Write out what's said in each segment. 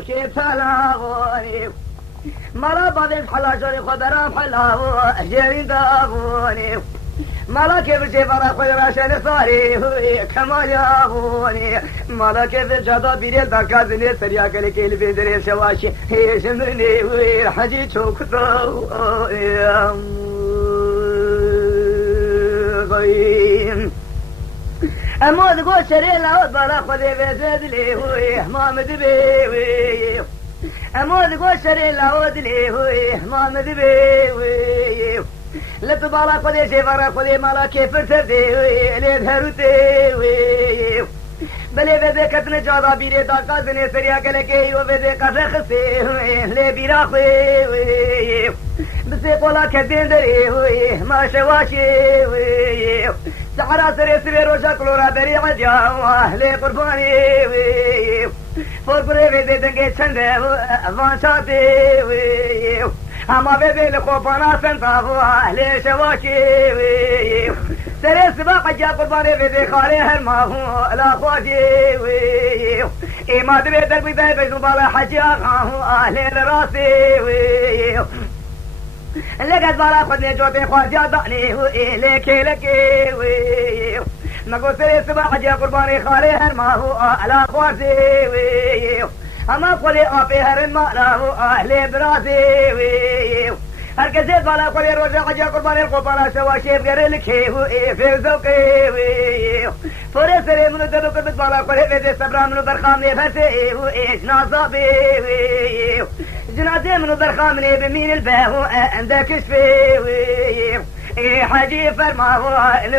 كيف تلاغوني مرا بعدين حلا جوري خدرام حلاو جرين داغوني مرا كيف جبرا خير عشان صاري كما يابوني مرا كيف جدا بيري دكازني سريا كل كل بيدري شواشي هيشمني وير حجي شوكتو يا غيم أمود قوشري لا بلا خذي بزد لي وي محمد بي أمود قوشري لا ودلي وي محمد بي لا تبالا خذي شفرا خذي مالا كيف تردي وي لي دهرتي وي بلي بده كتن جادا بيري داكا زني سريا كلكي وبده كفخ سي لي بيرا وي بس قولا كدين دري وي ما شواشي وي سحرا سري سري روشا كلورا دري عجاوه لي قرباني وي فرقري بده دنگي چنده وانشا بي وي اما بده لخوفانا سنتاوه لي شواشي وي سري سباق جا قرباني بده خالي هرماهو لا خواجي وي ما دري دربي ده بيزو بالا حجي اغاهو اهلي راسي وي لقد بالا خدني جوتي خواجا دعني وي لكي لكي وي نقول سري سباق جا قرباني خالي هرماهو لا خواجي وي اما قولي ابي هرما له اهلي براسي وي هركزيت بالا قولي روجا جا قرباني القبالا سوا شيف غير لكي وي في زوقي وي فوري سري منو دلو كبت بالا قولي بيدي سبرا منو برخامني فرسي وي جنازة بي جنازة منو برخامني بمين الباهو عندك شفي وي حاجي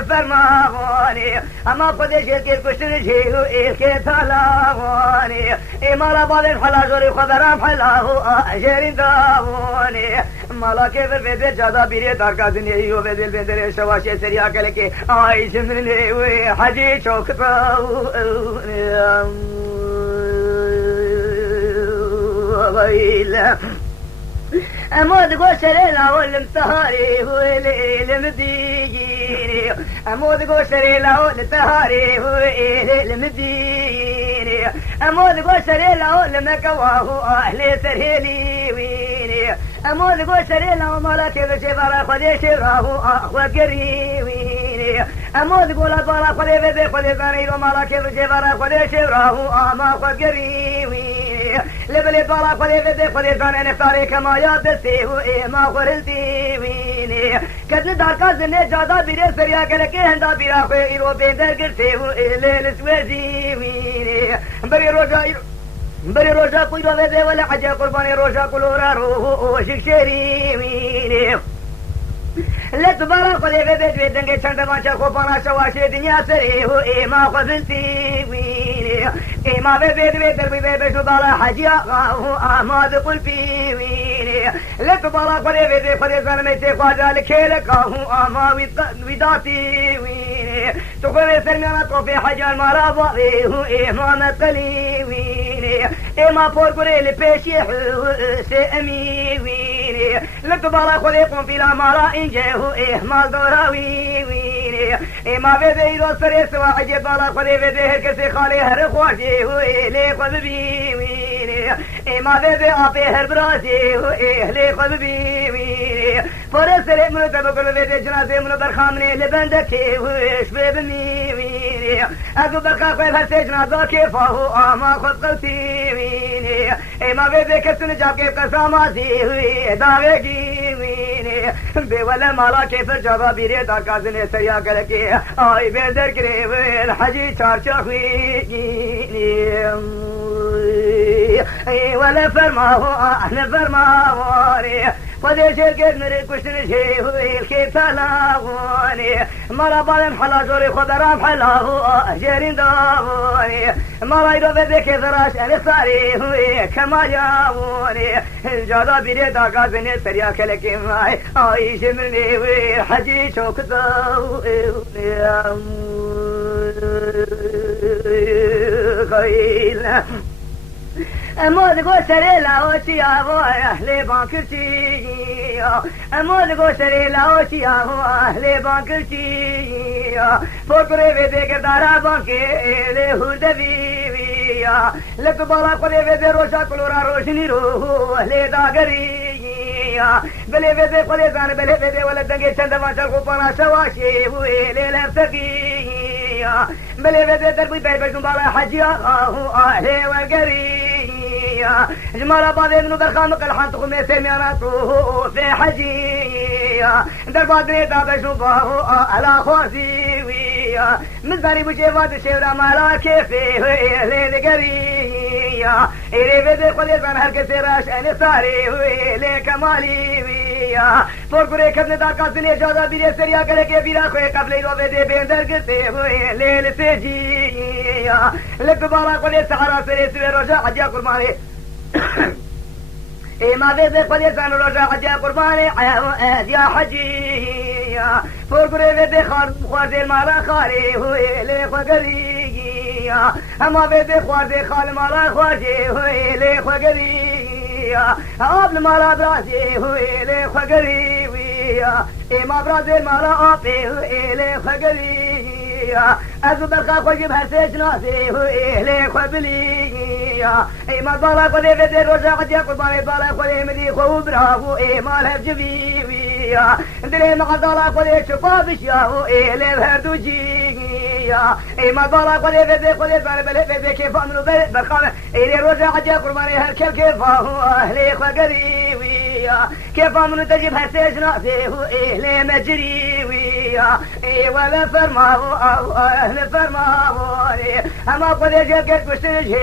فرماغوني اما قدش الكيل كشتن جيهو الكيل تلاغوني مالا بالين حلا جوري خبرام حلاهو جيرين داغوني مالا كيفر بيدر جادا بيري داركا زنيهو بدل بدر شواشي سريا كلكي عايش من ليوي حاجي شوكتاوني ويلا أمود قوشري لاو الامتهاري هو المديني أمود قوشري لاو الامتهاري هو المديني أمود قوشري لاو المكواه أهل سرهلي ويني أمود قوشري لاو مالك بشفر خدي شراه أخوة قريويني أمود قولا بالا خدي بذي خدي ثاني ومالك بشفر خدي شراه أما أخوة قريويني لبلي بالا خدي بذي خدي ثاني نختاري كما يادسي ما خورلتي ويني كتن داركا زني جادا بيري سريا كلكي هندا بيرا خوي إيرو بيندر كرتي ليل سويزي ويني بري روجا کوئی رو دے ولا حجا قرباني روجا كلورا روح شكشري ويني لا تبارا قلي بيت دنگي چند ماچا خوبانا شواشي دنيا سري هو ما خذلتي ويني ما بيت دربي بيشو بالا حجي هو ما بقول في ويني لا تبارا قلي بيت خدي زلمتي خواجا لكيلك هو ما وداتي ويني تقول سرنا توفي حجا المرابا هو ما مقلي ويني ما فورقري لبيشي سامي ويني لا تبارا قلي قوم في لا مرا انجه ما دوراوي ويني ما بيدي دو سري سوا حجي بالا خدي بيدي هركسي خالي هر خواجي لي قلبي ويني ما بيدي ابي هر براسي لي قلبي ويني فرسري من تبقل بيدي جنازي من برخامني لبندكي وش بيبني ويني اقو برخا خوي هسي جنازة كيفاهو ما خد قلتي ويني ما بيدي كسن جاب كيف قساماتي داويقي ويني بولا مالا كيف جابا بيري داركا زني سريا كلكي آي بيدر كريوي الحجي چار چاخويني ولا فرماواني فديش الكيد مري كشتن شيء الكيد تلاغوني مرا بالن حلا جوري خدرام حلاهو جيرين داغوني مرا يدو بذي كذراش الخاري كما ياوني الجادا بيري داغا زني سريا كلكي ماي عايش مني وحجي شوكتاو خيل امود گوشری لاوچی آو اهل بانکرچی امود گوشری لاوچی آو اهل بانکرچی فکر ویدے کے دارا بانکے لے ہودوی لك بالا قولي بيدي روشا كلورا روشني روح لي داغري بلي بيدي قولي زان بلي بيدي ولا دنگي چند وانشل خوبانا شواشي وي لي لفتقي بلي بيدي دربي بيبشن بالا حجي أهلي وقري جمال بعض ابن برخامق الحان تخمي سمياناته في حجي دربادني دابشن باهو على خوزي من ذاري بجيبات الشيورا مالا كيفي ليل قرية إيري بيدي قولي زان هركسي راش أني صاري لي كمالي فورقري كبن داكا سني جادا بيري سريا كلكي بيرا خوي قبلي رو بيدي بيندر قصي ليل سيجي لك بارا قولي سحرا سري سوي رجا حجيا قرماني ما بيدي قولي زان رجا حجيا قرماني يا حجي فورقري بيدي خوارزي المالا خاري هوي لي خوغري اما بيدي خوارزي خال مالا خواجي هوي لي خوغري ابن مالا برازي هوي لي خوغري ما برازي مالا ابي هوي لي خوغري ازو برخا خوجي بهسيج ناسي هوي لي خوبلي ما بالا قولي بيدي روجا حجيا قرباني بالا قولي مدي خو برافو ما لهب جبي دلي مغزالا قولي شفاف شياهو لي بهردو جي ما بالا قولي بيدي قولي بان بلي بيدي كيف امنو برخان لي روجا حجيا قرباني هركل كيفاهو اهلي خوغري كيف امنو تجيب هسيج ناسي لي مجري ولا فرماهو اهل فرماهوني اما قولي جاكت كشتجي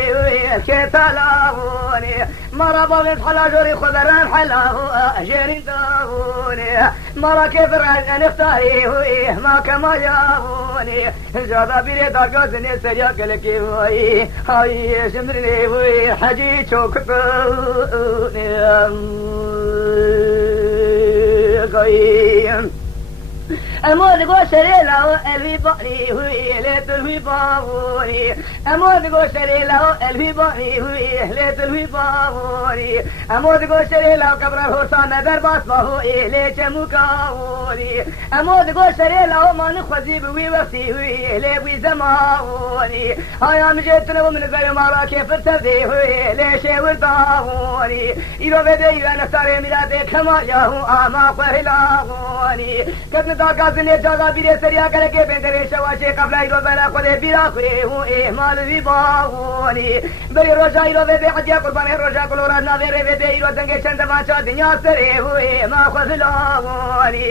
كتالاهوني مرا باغي حلا جوري خضران حلاهو اجري داهوني مرا كيف رأي نختاري ما كما ياهوني جادا بيري داقاتني سرياك لكي هاي شمرني حجي شوكتوني قيم امود گوشری لاو الوی بانی ہوئی لیت الوی باونی امود گوشری لاو الوی بانی ہوئی لیت الوی باونی امود گوشری لاو قبر حسین در باس باوی لیت مکاونی امود گوشری لاو من خزیب وی وقتی ہوئی لی وی زماونی آیا مجتن و من زي مارا كيف تبدي ہوئی لی شور داونی ایرو بده ایرو نفتار میرا دیکھ ما یاہوں آما پہلاونی کتن داکا زنی جاگا بیرے سریا کرکے بندرے شواشے قبلائی رو بلا خودے بیرا خوئے ہوں احمال بھی باہونی بری روشائی رو بے حجیہ قربانے روشا کلورا ناویرے بے ایرو دنگے شند مانچا دنیا سرے ہوئے ما خزلاونی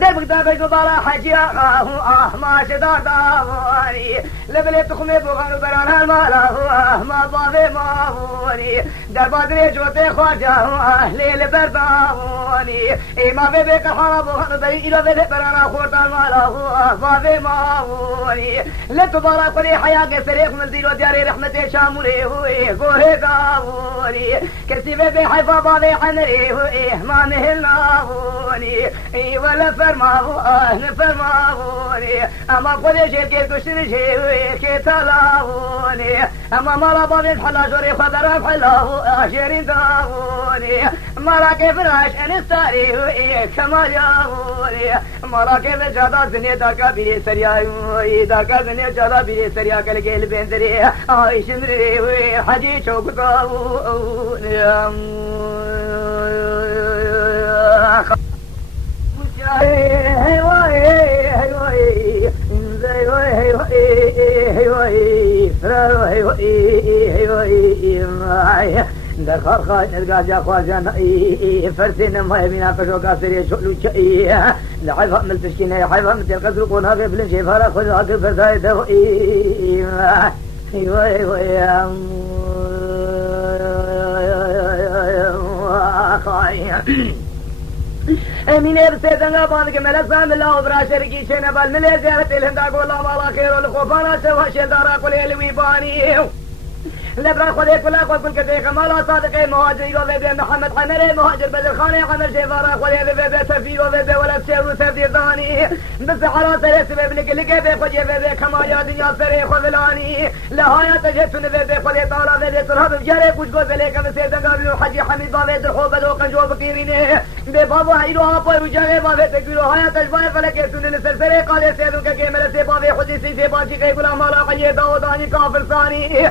در بگتا بجو بالا حجیہ ہوں ما شدار داونی لبلے تخمے بغانو بران المالا ہوں ما باوے ماہونی در بادرے جوتے خواجہ ہوں اہلے لبرداونی ایما بے کحانا بغانو بری ایرو بے برانا خورتان مالا ہوا بابے ماونی لتبارا قلی حیاء کے سریخ منزیل و دیار رحمت شامولے ہوئے گوہے داونی کسی بے حیفا بابے حنرے ہوئے ما مہلناونی ولا فرماو اہن فرماونی اما قلی شیر کے کشن جے ہوئے کے تلاونی اما مالا بابے حلا جوری خدران حلاو آشیرین داونی مالا کے فراش انستاری ہوئے کما جاونی مالا کے میں زیادہ زنے داکا بیرے سریا ہوئی داکا زنے زیادہ بیرے سریا کل گیل بیندرے آئی شمرے ہوئے حجی چوکتا در خارخاش نرجع خواجان فرسين ما يبينا فشو كاسري شلو شيء لحيفا من تشكينا حيفا من القصر قونها في بلن شيفها خذ هاك فرساي دوئي امين ارسيدنا بعد كمل سام الله وبراشر کی شنا بل ملي زيارت الهندا قولا مالا خير والخوفانا شوا شدارا قل الوي باني لبرا خدي كلا قل كده كمال صادق مهاجر وبي محمد حمر مهاجر بدر خان عمر شفارا خدي بي سفي وبي ولا شيء سفي ثاني بس على ثلاث بابنك لك بي خدي بي كما يا دنيا سري خذلاني لهايا تجتن بي خدي طال بي ترهب جري كوش قول لك بس دغابي حجي حميد بابي درخو بدو قنجو بكيرين بي بابا هيرو ابو رجاء بابي تقولوا هايا تجبار فلك تن سرسري قال سيدو كمل سي بابي خدي سي باشي كي غلام لا قيه داوداني كافر ثاني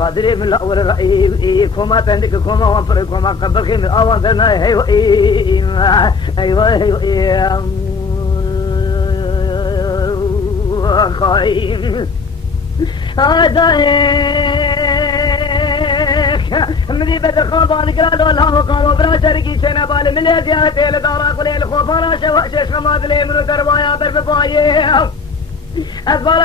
قادري من الأول رأي كوما تندك كوما وانفر كوما قبخي من أوان ذرنا أيوة أيوة خايم هذا مدي بدر خابان قالوا الله وقالوا برا شرقي سنة بال ملي زيارتي لدارا قليل خوفانا شوحشش خماد لي منو دروايا بربايه أزبالا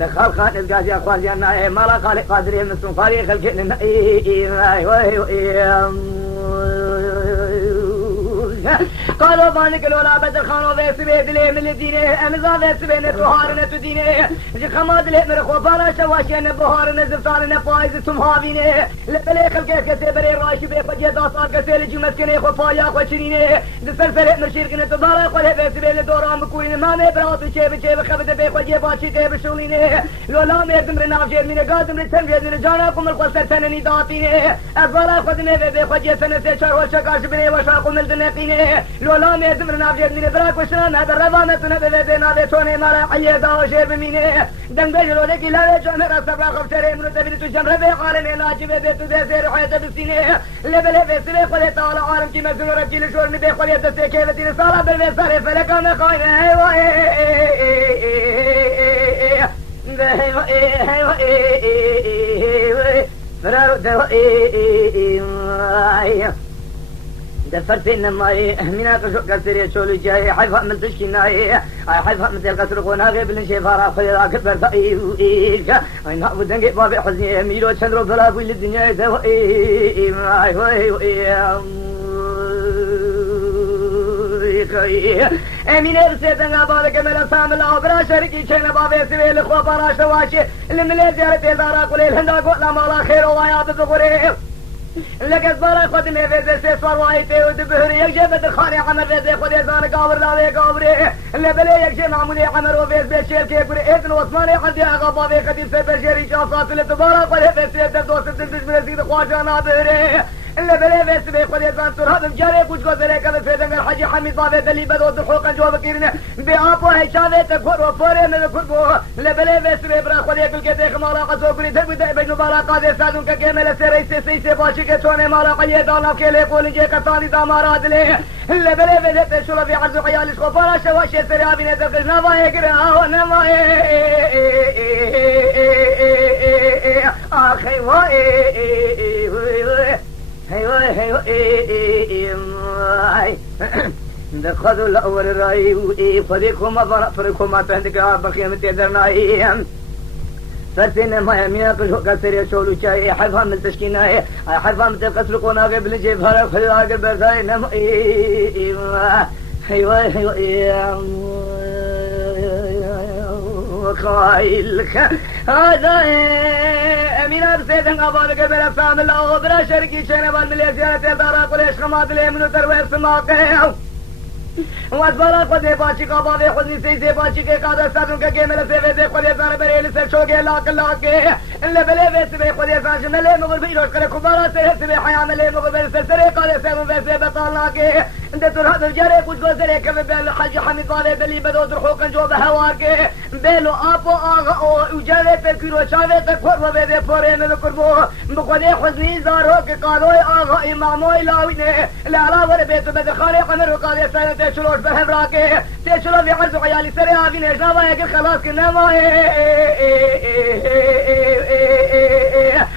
دخل خان القاضي اخوان جانا مالا خالق قادرين من صنفاري خلقنا قالوا بانك لولا بدر خانو ویس بيد لي من دينه امزا ویس بين طهار نه دينه جي خماد لي مر خوبانا شواشي نه بهار نه زفتان نه فايز سمهاوينه لبلي خلق كسي بري راشي بي فجي داسا كسي لجمت كني خو فايا خو شرينه دسلسل مرشير كنه تبارا خو ویس بين دوران كوين ما نه برات شي بچي بخبد بي فجي باشي ته بشولينه لولا مردم رناف جير من قادم لتن بيد جانا كم القصر ثنني داتينه ابرا خدنه بي فجي سنه سے چار وشكاش بني وشاق ملدنه لولا مردم رناف جير من برا كشنا هذا روانه تنه بي ناوي ثونه مارا عيدا شير بمينه دنگ جلوله کی لاوي جون را صبر خبره من تبي تو جن ربي قال نه لاج بي تو ده سير حياه بسينه لبل بسله خد تعالى عالم کی مزور رجل شور نبي خد دسته كيف تي سالا بل ساره فلك انا خاين دفرتنا ماي منا قشو كسري شولو جاي حيفا من تشكيناي حيفا من القصر قونا غيب لنشيفارا خيرا كبر فايك اين هابو دنگي بابي حزني ميرو چندرو بلا كل الدنيا دوي ماي امين ارسيتنا بالك ملا ساملا برا شركي چن بابي سويل خو برا شواشي لملي زيارتي دارا كل الهندا قولا مالا خير ويا بزغري لك زبارة خد میں ویسے سے سواروائی تے ود بہر یک جے بدر خانے عمر ویسے خد زان قابر لاوے قابرے لبلے یک جے معمول عمر و ویس بے شیر کے گرے اتن عثمان عندي اغا باوے قدیم سے بشری شاصات لتبارا قد ویسے در دوست دل میں رسید خواجہ نا بہرے لبلے ویسے بے خد زان تراب جارے کچھ گزرے کل سے دنگر حاجی حمید باوے دلی بدو دخوق جو بکرنے بے آپ ہے شاوے تے گھر و فورے میں خربو لبلے ویسے بے برا خد کل کے دیکھ مالا قزو کلی دے بدے بن مبارک قادر سادوں کے مل سے رئیس سے باش کے چونے مالا قيه دانا كيلي قول جي كتاني دامارات لي اللي بلي بلي شلو في عرض عيال شوفارا شواشي سريابي نزل نوا يقرا ونما اخي واي دخلوا الاول الراي فريقهم فريقهم عندك بخيمه درناي فرسين ما يمينا كل كسر يشولو شاي حرفا من تشكينا حرفا من تقصر قونا قبل جيب هرب خلا قبل زاي نم خايلك هذا امينا بسيدن قبل قبل افهم الله برا شركي شينا بالمليزيات دارا قليش خماد لي منو تروي سماقه واسبارا قد باچی کا باوے خودی سے باچی کے قادر ساتوں کے گیم لے سے خودی زار بریل سے چوگے لاک لاکے لے بلے ویس بے خودی ساج ملے مگر بھی روش کرے خبارا سے حیا ملے مگر سے سرے قال سے ویسے بتا لاکے انت ترا جارے کچھ گزرے کہ بل حج حمید والے دلی بدو درخو جو بہوا کے بیلو اپو اغا او جاوے تے کیرو چاوے تے کھور وے دے پورے میں کربو بخودی حزنی زارو کے قالو اغا امام الہی نے لا لا ور بیت بدخارے قمر قال سے شلوش بهبرا کے تے شلو بھی عرض عیالی سرے آگی نے جاوا ہے کہ خلاص کے نام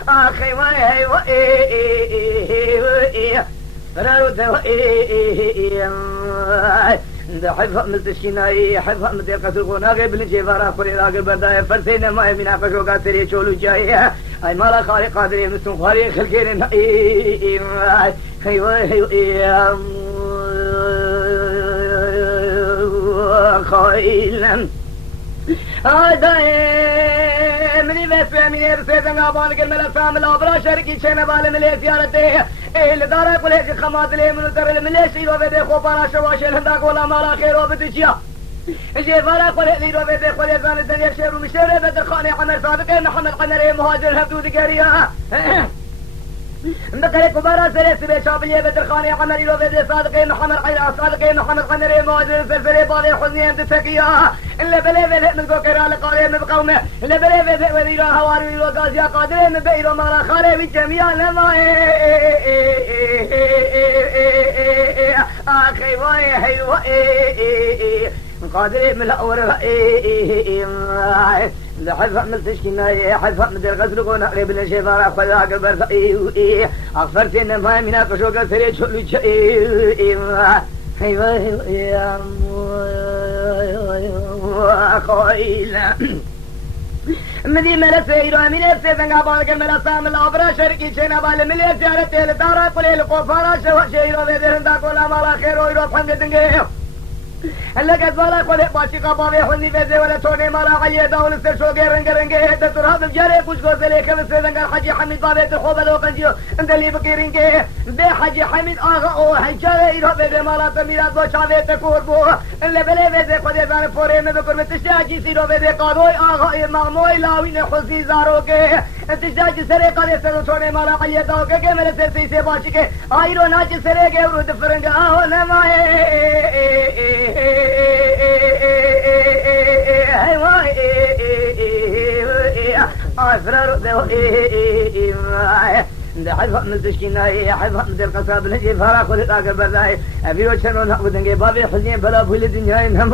آخی فرارو دو حفظ ملتشكيناي حفظ مدير قصر قناغي بالجيفارا قولي لاغي برداي فرسينا ما يمينا قشو قاسري شولو جاي اي مالا خالي قادري مستن خاري خلقين اي خايل هذا مني بس مني رسيدنا بان كل ملا سامل أبرا شركي شنا بالي ملي زيارته الدارة كله خمات لي منو ترى ملي شيرو بده خوبانا شواش الهندا كولا مالا خيرو بديشيا جيفارا كله ليرو بده كله زان الدنيا شيرو مشيره بدر خاني عمر صادق محمد قمر مهاجر هبدود كريا مدخل كبارا سري سبي شابليه بدر خاني عمر يرو بده صادق محمد قيرا صادق محمد قمر مهاجر سرسري بالي حزني انت تكيا اللي بلي بده من كوكرا لقاري من قومه اللي بلي بده وليرو هواري يرو غازيا قادر من بيرو مالا خالي بجميع لما اخي واي هي واي قادر من الاور لحفظ من تشكينا حفظ من الغزل قونا قريب الشفار أخذ قبر أغفرت إنما منا كشوك سريج لجأ أيوة يا قائل مدي ملا سيرو من السيدنا بارك الملا سام الأبرا شركي شينا بالملي زيارة الدارة كل القفارة شيرو بيدرندا كل مالا خيرو يروح حمد دنجيه لقد بالا قد باشي قبابي حني بيزي ولا توني مالا غيه داول السرشو غيرنگ رنگه ترهاب الجاري كوش غوز ليك بسيدنگر حجي حميد بابي ترخوب لو قنجيو اندلي بكيرنگه بي حجي حميد آغا او حجاري ايرو بيزي مالا تميرات بو شاوي تكور بو اللي بلي بيزي قد يزان فوري میں بكر میں تشتاجي سيرو بيزي قادوي آغا مغموي لاوين خزي زارو کے تشتاجي سري قد يسرو توني مالا غيه داو کے میرے سر سے باشي کے آئیرو ناچ سرے کے ورود فرنگ آهو نمائے أفرار ده حفظ من تشكينا حفظ من القصاب الذي فرق للآخر برداي أبي وشرون أقودن بابي حزين بلا بول الدنيا إنهم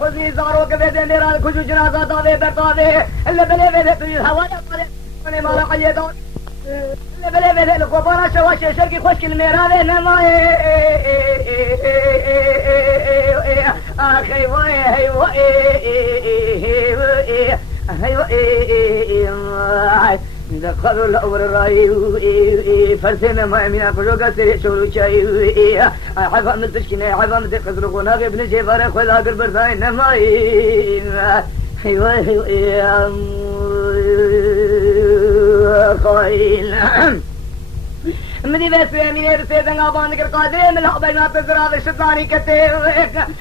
خذي زارو كبيدين نيران خجو جنازة داوي بقاوي اللي بلي بلي تريد هوايا قولي مالا قيدون اللي بلي بلي لقوبانا شواشي شركي خوشك الميراوي نماي اخي واي هي واي دخلوا الأول الرأي فرسنا ما يمينا كجوكا سريع شورو شاي حفا من تشكينا حفا من تقصرقونا ابن جيفارة خذ هاكر برثاين نماين ايوه خايل مني بس يميني رسيدنا بانكر قادرين من حبينات الزراد الشيطاني كتير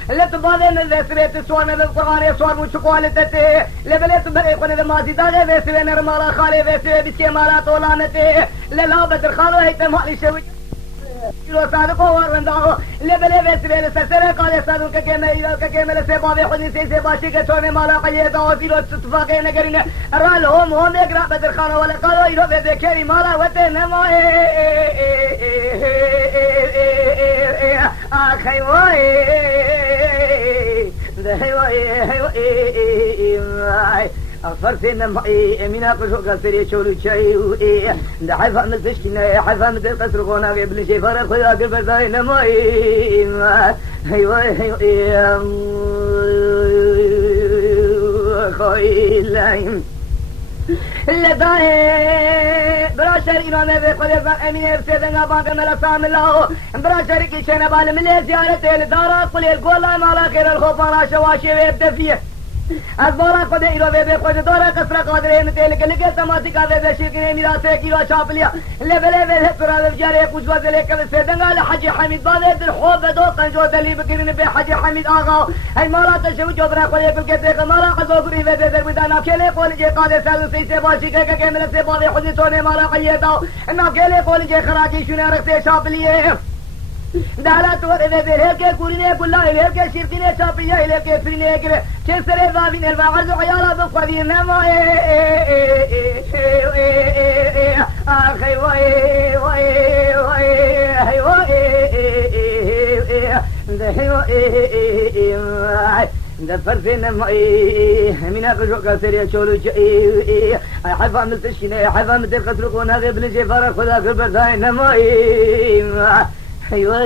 لتبادل من الزيسريت السوان بالقرآن يسوان وشكوالتتي لبليت بريقون الماضي داغي بيسوي نرمالا خالي بيسوي بسكي مالا طولانتي للا بدر خالو هيتم هالي شوي كيلو صادقو وارنداغو لبلي بيسوي لسرسري قال يسادون ككيمة لسيبابي حدي سيسي باشي كتوني مالا قيداو كيلو اتفاقين نقرين رالهم هم يقرأ بدر خالو ولا قالو يلو بيكيري مالا وتنمو اخي واي ده واي أغفرتنا معي أمينا قشوك سري شولو شاي ده حفا من تشكينا حفا من تقصر قونا قبل شي فرق خذا قبل داينا معي ايوه خايل لداي براشر إمام بقدر أمين بسيدنا بانك ملا سام الله براشر كي شنا بال من زيارة الدارة قل القولا مالا خير الخوفانا شواشي ويبدأ فيه أزبارا قد إيرو بيبي قد دارا كسرا قادرين تيلك لك سماتي قادر بشيكني ميراسي كيلو شابليا لبلي بيه ترى بجاري كوش وزلك بسيدنا لحجي حميد بادي الحوب دو قنجو دلي بكرين بحجي حميد آغا هاي مالا تشو جبرا قد يكل كتك مالا قد وقري بيبي بدانا كيلي قول جي قادر سالو سيسي باشي كمل سيبابي حدي توني مالا قيداو انا كيلي قول جي خراجي شنو رخصي شابليه دارات ور ذي هيك كورينه كلها هيك شركينه شابيه هيك فرينه هيك كسر ذابين البعض عيالا بقدير نما اخي واي فرسنا من أقشو كسر يشولو حفا مستشكنا حفا متقتلقون هذا ابن جفار خذا كبرتين مؤي أيوة